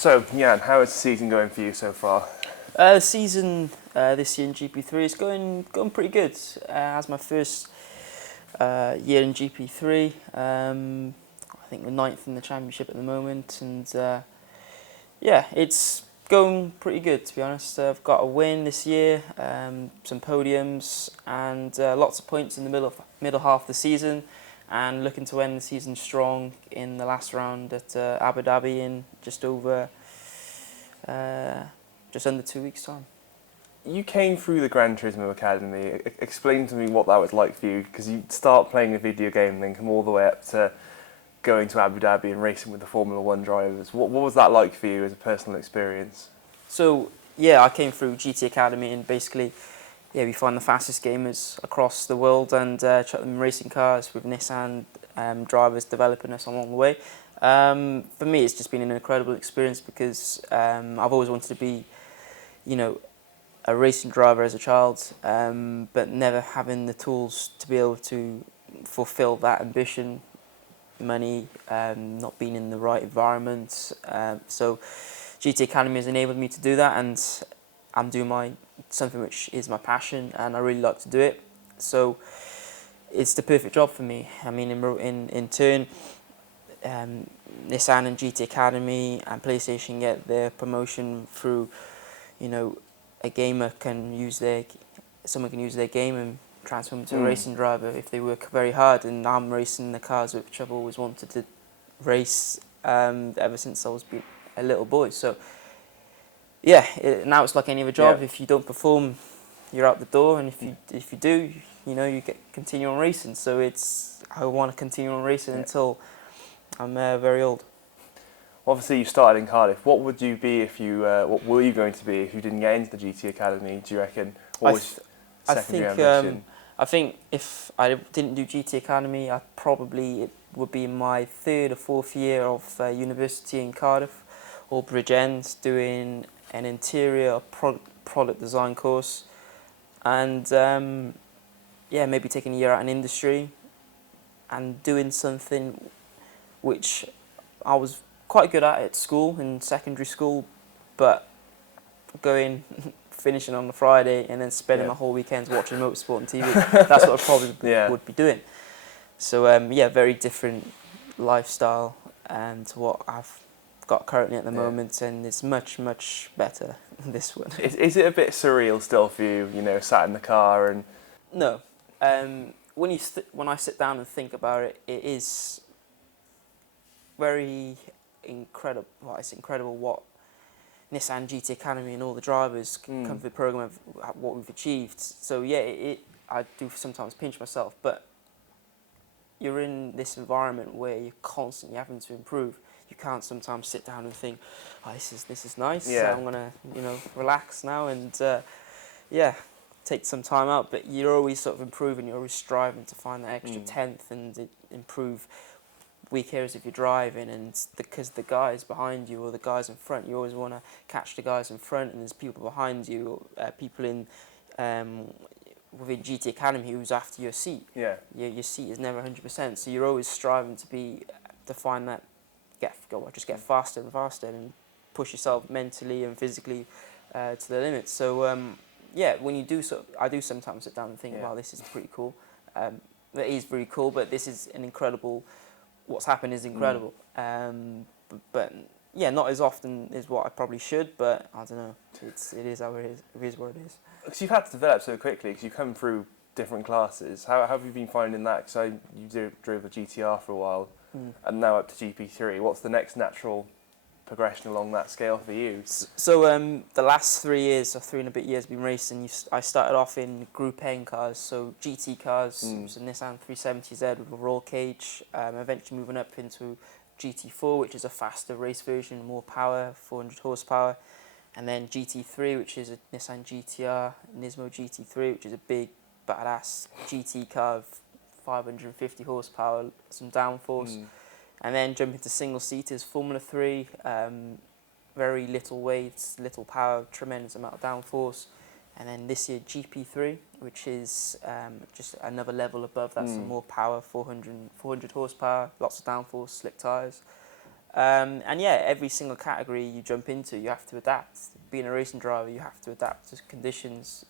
So, Jann, how is the season going for you so far? The season this year in GP3 is going pretty good. As my first year in GP3, I think we're ninth in the championship at the moment, and yeah, it's going pretty good, to be honest. I've got a win this year, some podiums, and lots of points in the middle half of the season, and looking to end the season strong in the last round at Abu Dhabi in just under 2 weeks' time. You came through the Grand Tourisimo Academy. Explain to me what that was like for you, because you start playing a video game and then come all the way up to going to Abu Dhabi and racing with the Formula One drivers. What was that like for you as a personal experience? So yeah, I came through GT Academy, and basically, yeah, we find the fastest gamers across the world and chuck them in racing cars with Nissan drivers developing us along the way. For me, it's just been an incredible experience because I've always wanted to be, a racing driver as a child, but never having the tools to be able to fulfill that ambition. Money, not being in the right environment. So GT Academy has enabled me to do that, and I'm doing something which is my passion, and I really like to do it. So it's the perfect job for me. I mean, in turn, Nissan and GT Academy and PlayStation get their promotion through, someone can use their game and transform into a racing driver if they work very hard. And I'm racing the cars which I've always wanted to race ever since I was a little boy. So yeah, now it's like any other job. Yeah. If you don't perform, you're out the door, and if you do, you continue on racing. So I want to continue on racing until I'm very old. Obviously, you started in Cardiff. What would you be if you? What were you going to be if you didn't get into the GT Academy? Do you reckon? What was secondary ambition? I think if I didn't do GT Academy, it would be my third or fourth year of university in Cardiff or Bridgend, doing an interior product design course, and maybe taking a year out in industry and doing something which I was quite good at school, in secondary school, but going finishing on the Friday and then spending my whole weekends watching motorsport on TV. That's what I probably would be doing. So very different lifestyle to what I've got currently at the moment, and it's much, much better than this one. Is it a bit surreal still for you? Sat in the car and No. When I sit down and think about it, it is very incredible. Well, it's incredible what Nissan GT Academy and all the drivers come through the program of what we've achieved. So yeah, I do sometimes pinch myself, but you're in this environment where you're constantly having to improve. You can't sometimes sit down and think, "Oh, this is nice. Yeah. I'm gonna relax now and take some time out." But you're always sort of improving. You're always striving to find that extra tenth and improve weak areas of your driving, and because the guys behind you or the guys in front, you always want to catch the guys in front, and there's people behind you, people in within GT Academy who's after your seat. Yeah. Your seat is never 100%, so you're always striving to find that just get faster and faster and push yourself mentally and physically to the limit. So when you do I do sometimes sit down and think, wow, this is pretty cool. It is very cool, but this is an incredible. What's happened is incredible, but not as often as what I probably should. But I don't know. It is how it is. It is what it is. Because you've had to develop so quickly, because you come through different classes. How have you been finding that? Because you drove a GTR for a while, and now up to GP3. What's the next natural progression along that scale for you? So the last 3 years, or 3 and a bit years, I've been racing. I started off in Group N cars, so GT cars. It was a Nissan 370Z with a roll cage. Eventually moving up into GT4, which is a faster race version, more power, 400 horsepower. And then GT3, which is a Nissan GTR, Nismo GT3, which is a big, badass GT car of 550 horsepower, some downforce. And then jump into single-seaters, Formula 3, very little weight, little power, tremendous amount of downforce. And then this year, GP3, which is just another level above. That's some more power, 400 horsepower, lots of downforce, slick tyres. And yeah, every single category you jump into, you have to adapt. Being a racing driver, you have to adapt to conditions.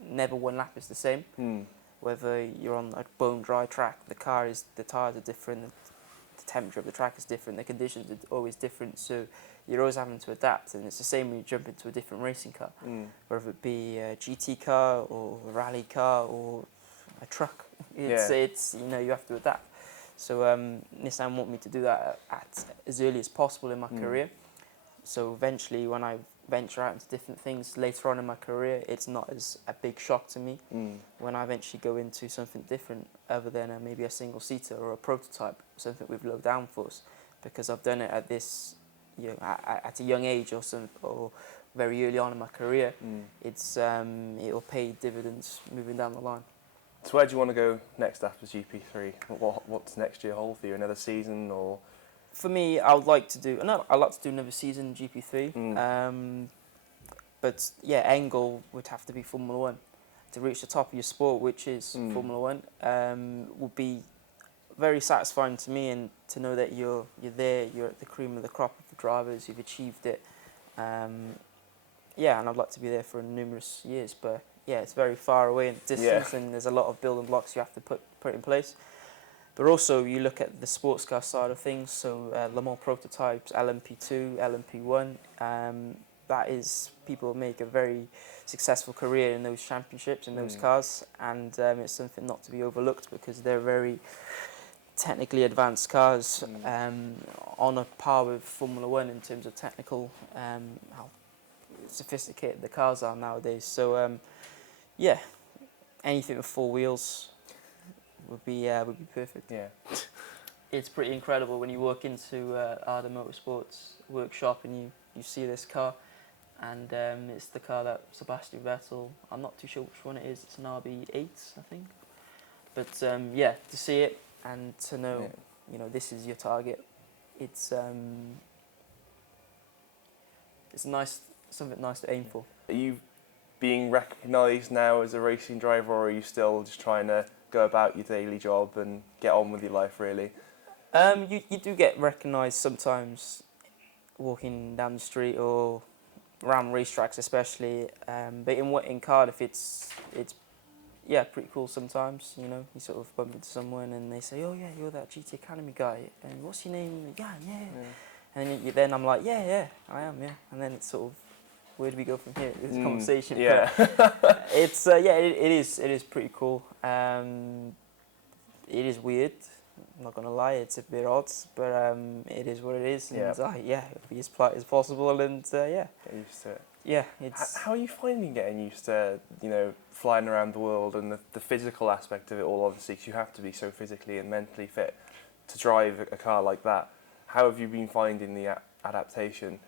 Never one lap is the same. Mm. Whether you're on a bone dry track, the tyres are different, the temperature of the track is different, the conditions are always different. So you're always having to adapt, and it's the same when you jump into a different racing car, whether it be a GT car or a rally car or a truck. It's you know, you have to adapt. So Nissan want me to do that at as early as possible in my career. So eventually, when I venture out into different things later on in my career, it's not as a big shock to me when I eventually go into something different other than maybe a single seater or a prototype, something with low downforce, because I've done it at this, you know, at a young age or very early on in my career. It's it'll pay dividends moving down the line. So where do you want to go next after GP3? What's next year hold for you? Another season or? For me, I'd like to do another season in GP3. But yeah, end goal would have to be Formula One. To reach the top of your sport, which is Formula One, would be very satisfying to me, and to know that you're there, you're at the cream of the crop of the drivers, you've achieved it. Yeah, and I'd like to be there for numerous years, but yeah, it's very far away in distance, and there's a lot of building blocks you have to put in place. But also, you look at the sports car side of things, so Le Mans prototypes, LMP2, LMP1. That is, people make a very successful career in those championships, in those cars, and it's something not to be overlooked, because they're very technically advanced cars, on a par with Formula One in terms of technical, how sophisticated the cars are nowadays. So yeah, anything with four wheels would be perfect. Yeah. It's pretty incredible when you walk into Arda Motorsports workshop and you see this car, and it's the car that Sebastian Vettel, I'm not too sure which one it is, it's an RB8 I think, but yeah, to see it and to know, you know, this is your target, it's nice, something nice to aim for. Are you being recognised now as a racing driver, or are you still just trying to go about your daily job and get on with your life really? You do get recognised sometimes walking down the street or around racetracks especially, but in Cardiff it's yeah, pretty cool sometimes, you know, you sort of bump into someone and they say, oh yeah, you're that GT Academy guy, and what's your name? Jann, yeah. And then I'm like, yeah, I am, yeah, and then it's sort of, where do we go from here? This conversation. Yeah. But it's yeah, it is pretty cool. It is weird. I'm not gonna lie, it's a bit odd, but it is what it is, and yeah, be as polite as possible, and yeah. Get used to it. Yeah, it's. How are you finding getting used to, you know, flying around the world and the physical aspect of it all? Obviously, 'cause you have to be so physically and mentally fit to drive a car like that. How have you been finding the adaptation?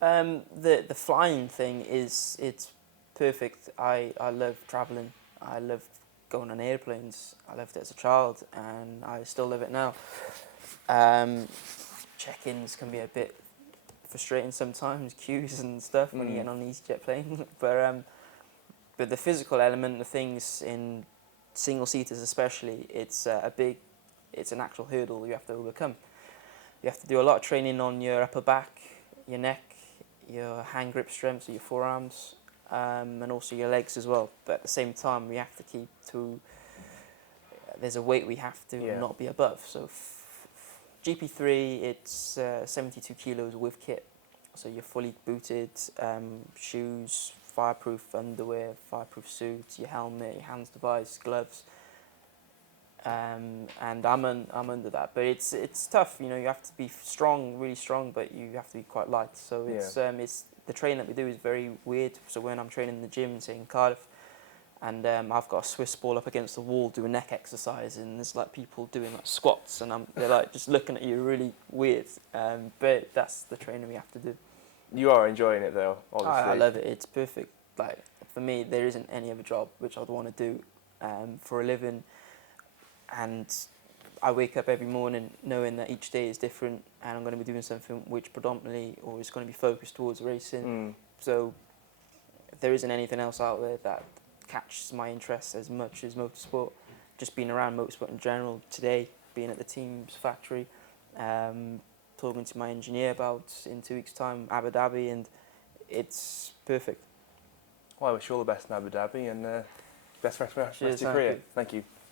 The flying thing it's perfect. I love traveling. I love going on airplanes. I loved it as a child, and I still love it now. Check-ins can be a bit frustrating sometimes, queues and stuff when you get on an EasyJet plane. But the physical element of things in single seaters especially, it's an actual hurdle you have to overcome. You have to do a lot of training on your upper back, your neck, your hand grip strength, so your forearms, and also your legs as well. But at the same time, we have to keep to. There's a weight we have to not be above. So GP3, it's 72 kilos with kit. So you're fully booted, shoes, fireproof underwear, fireproof suit, your helmet, your hands device, gloves. And I'm under that, but it's tough. You know, you have to be strong, really strong, but you have to be quite light. So it's the training that we do is very weird. So when I'm training in the gym, say in Cardiff, and I've got a Swiss ball up against the wall doing neck exercise, and there's like people doing like squats, and they're like just looking at you really weird. But that's the training we have to do. You are enjoying it though, obviously. I love it. It's perfect. Like for me, there isn't any other job which I'd want to do for a living. And I wake up every morning knowing that each day is different, and I'm going to be doing something which predominantly or is going to be focused towards racing. So there isn't anything else out there that catches my interest as much as motorsport. Just being around motorsport in general today, being at the team's factory, talking to my engineer about in 2 weeks' time, Abu Dhabi, and it's perfect. Well, I wish you all the best in Abu Dhabi and best rest of your Cheers, career. Thank you.